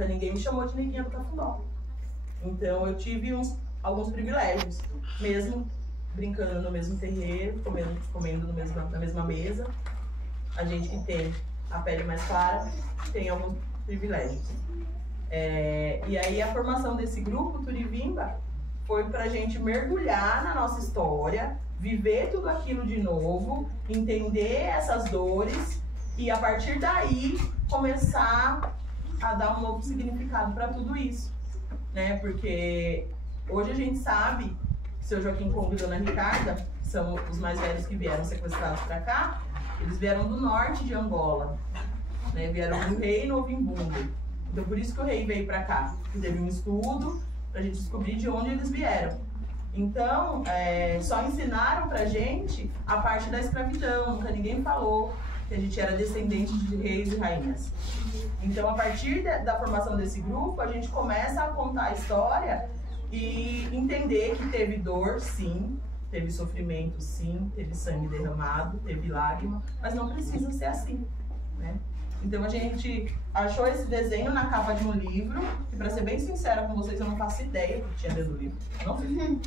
nunca ninguém me chamou de neguinha do Cafundó. Então eu tive alguns privilégios, mesmo brincando no mesmo terreiro, comendo na mesma mesa. A gente que tem a pele mais clara tem alguns privilégios. E aí a formação desse grupo, Turivimba, foi pra gente mergulhar na nossa história, viver tudo aquilo de novo, entender essas dores e a partir daí começar a dar um novo significado para tudo isso, né? Porque hoje a gente sabe, seu Joaquim Congo e Dona Ricarda, que são os mais velhos que vieram sequestrados para cá, eles vieram do norte de Angola, né? Vieram do rei Novo Imbundo. Então por isso que o rei veio para cá, teve um estudo para a gente descobrir de onde eles vieram. Então, só ensinaram pra gente a parte da escravidão, nunca ninguém falou que a gente era descendente de reis e rainhas. Então, a partir da formação desse grupo, a gente começa a contar a história e entender que teve dor, sim, teve sofrimento, sim, teve sangue derramado, teve lágrima, mas não precisa ser assim, né? Então a gente achou esse desenho na capa de um livro, que pra ser bem sincera com vocês, eu não faço ideia do que tinha dentro do livro, não sei.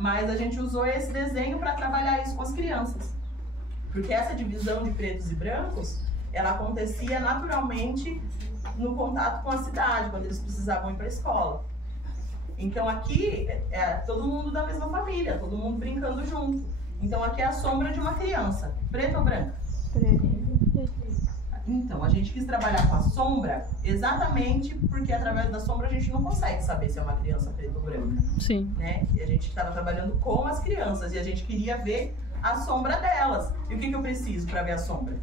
Mas a gente usou esse desenho para trabalhar isso com as crianças. Porque essa divisão de pretos e brancos, ela acontecia naturalmente no contato com a cidade, quando eles precisavam ir para a escola. Então aqui é todo mundo da mesma família, todo mundo brincando junto. Então aqui é a sombra de uma criança, preta ou branca? Preta. Então, a gente quis trabalhar com a sombra exatamente porque através da sombra a gente não consegue saber se é uma criança preta ou branca. Sim. Né? E a gente estava trabalhando com as crianças e a gente queria ver a sombra delas. E o que eu preciso para ver a sombra?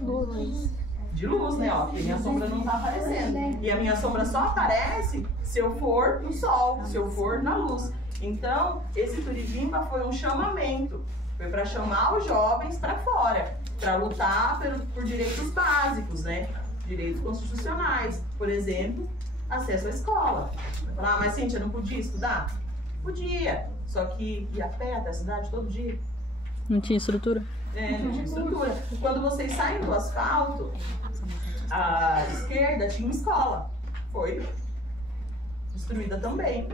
Luz. De luz, né? Ó, porque minha sombra não está aparecendo. E a minha sombra só aparece se eu for no sol, se eu for na luz. Então, esse Turivimba foi um chamamento. Foi para chamar os jovens para fora, para lutar por direitos básicos, né? Direitos constitucionais. Por exemplo, acesso à escola. Vai falar, mas Cíntia, não podia estudar? Podia, só que ia a pé até a cidade todo dia. Não tinha estrutura? Não tinha estrutura. Quando vocês saem do asfalto, à esquerda tinha uma escola. Foi destruída também.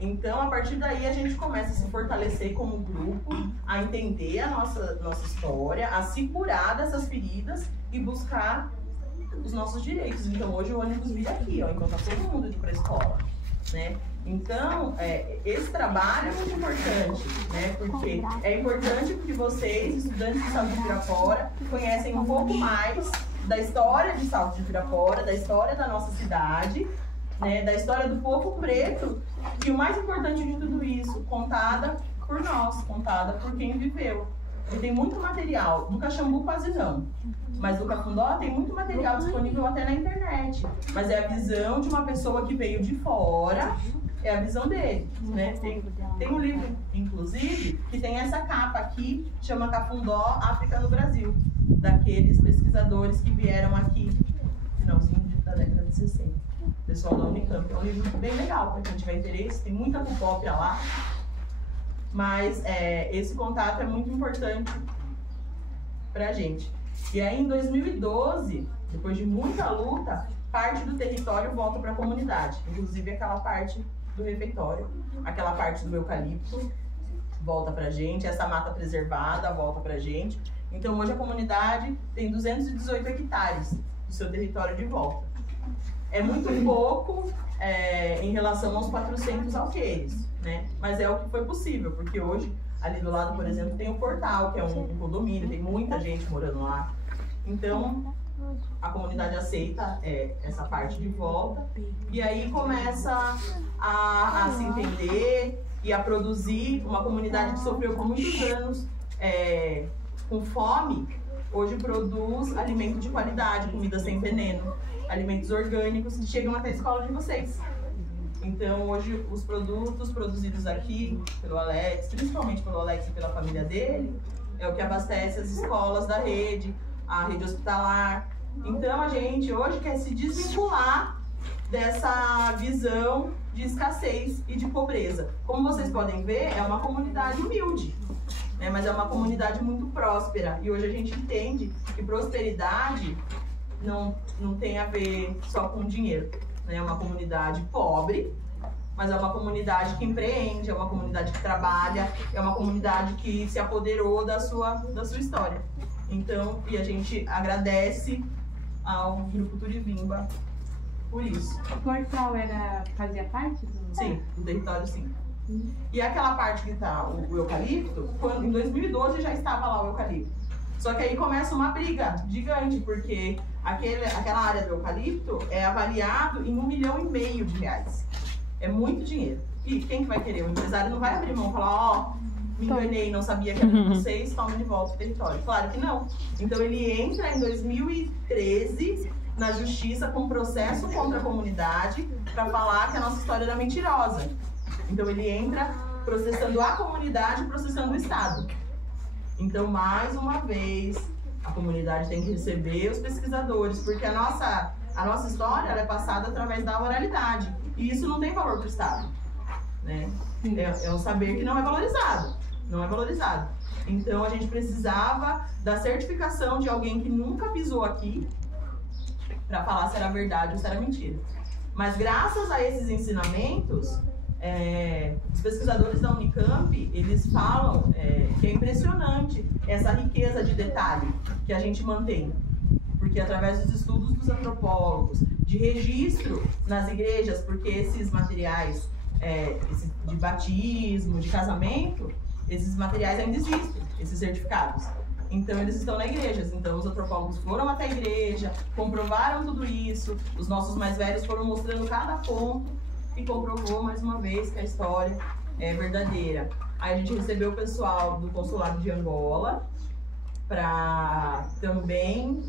Então, a partir daí, a gente começa a se fortalecer como grupo, a entender a nossa história, a se curar dessas feridas e buscar os nossos direitos. Então, hoje o ônibus vira aqui, ó, enquanto tá todo mundo indo para a escola, né? Então, esse trabalho é muito importante, né? Porque é importante que vocês, estudantes de Salto de Pirapora, conhecem um pouco mais da história de Salto de Pirapora, da história da nossa cidade, né, da história do povo preto, e o mais importante de tudo isso, contada por nós, contada por quem viveu. E tem muito material, do Caxambu quase não, mas do Cafundó tem muito material disponível até na internet, mas é a visão de uma pessoa que veio de fora, é a visão dele, né? Tem um livro, inclusive, que tem essa capa aqui, chama Cafundó, África no Brasil, daqueles pesquisadores que vieram aqui, finalzinho da década de 60. Pessoal da Unicamp. É um livro bem legal para quem tiver interesse, tem muita cópia lá, mas esse contato é muito importante para a gente. E aí em 2012, depois de muita luta, parte do território volta para a comunidade, inclusive aquela parte do refeitório, aquela parte do eucalipto volta para a gente, essa mata preservada volta para a gente. Então hoje a comunidade tem 218 hectares do seu território de volta. É muito pouco em relação aos 400 alqueires, né? Mas é o que foi possível, porque hoje, ali do lado, por exemplo, tem o Portal, que é um condomínio, tem muita gente morando lá. Então, a comunidade aceita essa parte de volta e aí começa a se entender e a produzir. Uma comunidade que sofreu por muitos anos com fome, hoje produz alimento de qualidade, comida sem veneno, alimentos orgânicos que chegam até a escola de vocês. Então, hoje, os produtos produzidos aqui pelo Alex, principalmente pelo Alex e pela família dele, é o que abastece as escolas da rede, a rede hospitalar. Então, a gente hoje quer se desvincular dessa visão de escassez e de pobreza. Como vocês podem ver, é uma comunidade humilde, né? Mas é uma comunidade muito próspera. E hoje a gente entende que prosperidade não tem a ver só com dinheiro. né? É uma comunidade pobre, mas é uma comunidade que empreende, é uma comunidade que trabalha, é uma comunidade que se apoderou da sua história. Então, e a gente agradece ao Grupo Turivimba por isso. O portal fazia parte do... Sim, do território, sim. E aquela parte que está o eucalipto, em 2012 já estava lá o eucalipto. Só que aí começa uma briga gigante, porque aquela área do eucalipto é avaliado em R$1,5 milhão. É muito dinheiro. E quem que vai querer? O empresário não vai abrir mão e falar, me enganei, não sabia que era de vocês, toma de volta o território. Claro que não. Então ele entra em 2013 na justiça com um processo contra a comunidade para falar que a nossa história era mentirosa. Então ele entra processando a comunidade e processando o Estado. Então, mais uma vez, a comunidade tem que receber os pesquisadores, porque a nossa história ela é passada através da oralidade. E isso não tem valor para o Estado, né? É um saber que não é valorizado. Não é valorizado. Então, a gente precisava da certificação de alguém que nunca pisou aqui para falar se era verdade ou se era mentira. Mas, graças a esses ensinamentos, os pesquisadores da Unicamp, eles falam que é impressionante essa riqueza de detalhe que a gente mantém. Porque através dos estudos dos antropólogos, de registro nas igrejas, porque esses materiais de batismo, de casamento, esses materiais ainda existem, esses certificados. Então eles estão na igreja. Então os antropólogos foram até a igreja, comprovaram tudo isso, os nossos mais velhos foram mostrando cada ponto e comprovou mais uma vez que a história é verdadeira. Aí a gente recebeu o pessoal do consulado de Angola para também